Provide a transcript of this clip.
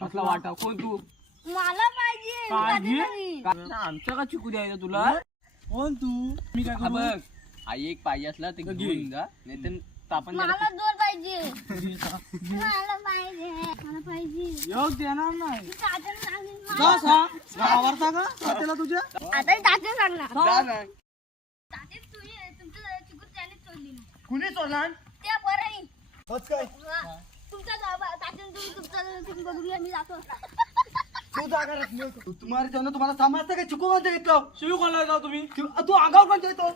कसला वाटा कोण तू मला पाहिजे आमचं का चिकू द्यायचं तुला कोण तू मी काय करू? बघ आई एक पाहिजे असला ते घेऊन जा नाही तर आपण मला दोन पाहिजे मला पाहिजे योग देणार नाही तात्याला सांगेन का सांग आवडता का त्याला तुझ्या आता तात्या सांगणार तात्या तुमचं चिकूर त्याने चोरली ना कुणी सोडला त्या बरं होत काय तुमचा तात्याने तुम्ही बघून घ्या मी जातो तू जागा तुम्हाला जेवण तुम्हाला समजतं का चिकू कोणतं घेतलं शिव कोणाला जाऊ तुम्ही तू आगाव कोणता येतो